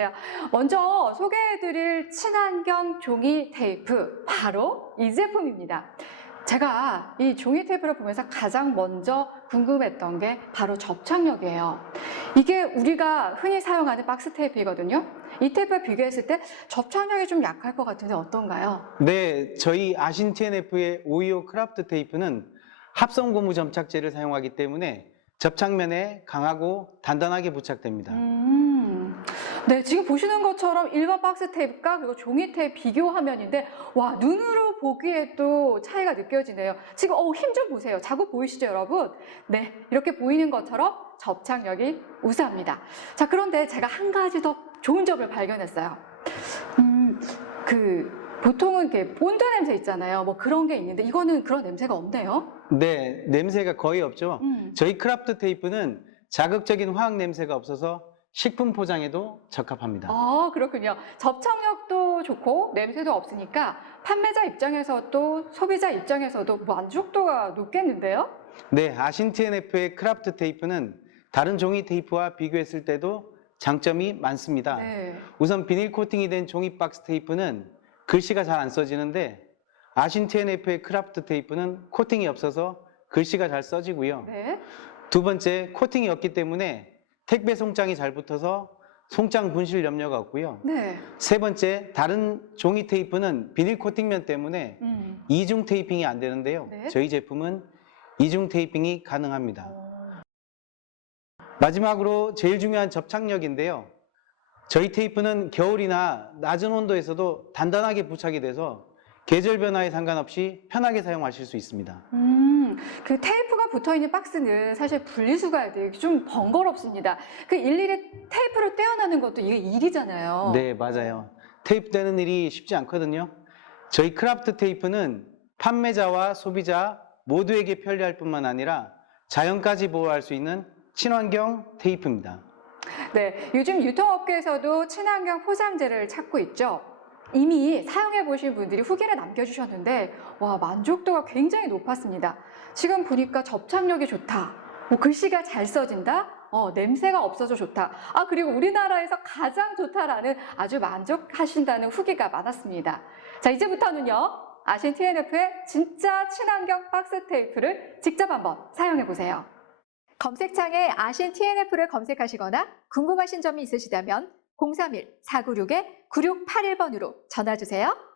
안녕하세요. 먼저 소개해드릴 친환경 종이 테이프, 바로 이 제품입니다. 제가 이 종이 테이프를 보면서 가장 먼저 궁금했던 게 바로 접착력이에요. 이게 우리가 흔히 사용하는 박스 테이프이거든요. 이 테이프에 비교했을 때 접착력이 좀 약할 것 같은데 어떤가요? 네, 저희 아신 TNF의 오이오 크라프트 테이프는 합성 고무 점착제를 사용하기 때문에 접착면에 강하고 단단하게 부착됩니다. 음, 네, 지금 보시는 것처럼 일반 박스 테이프가 그리고 종이 테이프 비교 화면인데, 와, 눈으로 보기에도 차이가 느껴지네요. 지금, 어, 힘 좀 보세요. 자국 보이시죠, 여러분? 네, 이렇게 보이는 것처럼 접착력이 우수합니다. 자, 그런데 제가 한 가지 더 좋은 점을 발견했어요. 음, 그, 보통은 이렇게 본드 냄새 있잖아요. 뭐 그런 게 있는데, 이거는 그런 냄새가 없네요. 네, 냄새가 거의 없죠. 음. 저희 크라프트 테이프는 자극적인 화학 냄새가 없어서 식품 포장에도 적합합니다. 아, 그렇군요. 접착력도 좋고 냄새도 없으니까 판매자 입장에서도 소비자 입장에서도 만족도가 높겠는데요? 네, 아신 TNF의 크라프트 테이프는 다른 종이 테이프와 비교했을 때도 장점이 많습니다. 네. 우선 비닐 코팅이 된 종이 박스 테이프는 글씨가 잘 안 써지는데 아신 TNF의 크라프트 테이프는 코팅이 없어서 글씨가 잘 써지고요. 네. 두 번째, 코팅이 없기 때문에 택배 송장이 잘 붙어서 송장 분실 염려가 없고요. 네. 세 번째, 다른 종이 테이프는 비닐 코팅면 때문에 음. 이중 테이핑이 안 되는데요. 네. 저희 제품은 이중 테이핑이 가능합니다. 어, 마지막으로 제일 중요한 접착력인데요. 저희 테이프는 겨울이나 낮은 온도에서도 단단하게 부착이 돼서 계절 변화에 상관없이 편하게 사용하실 수 있습니다. 음, 그 테이프가 붙어 있는 박스는 사실 분리수거해야 되게 좀 번거롭습니다. 그 일일이 테이프를 떼어내는 것도 이게 일이잖아요. 네, 맞아요. 테이프 떼는 일이 쉽지 않거든요. 저희 크라프트 테이프는 판매자와 소비자 모두에게 편리할 뿐만 아니라 자연까지 보호할 수 있는 친환경 테이프입니다. 네, 요즘 유통업계에서도 친환경 포장재를 찾고 있죠. 이미 사용해 보신 분들이 후기를 남겨주셨는데, 와, 만족도가 굉장히 높았습니다. 지금 보니까 접착력이 좋다. 뭐 글씨가 잘 써진다. 어, 냄새가 없어져 좋다. 아, 그리고 우리나라에서 가장 좋다라는 아주 만족하신다는 후기가 많았습니다. 자, 이제부터는요, 아신 TNF의 진짜 친환경 박스 테이프를 직접 한번 사용해 보세요. 검색창에 아신 TNF를 검색하시거나 궁금하신 점이 있으시다면 031-496-9681번으로 전화 주세요.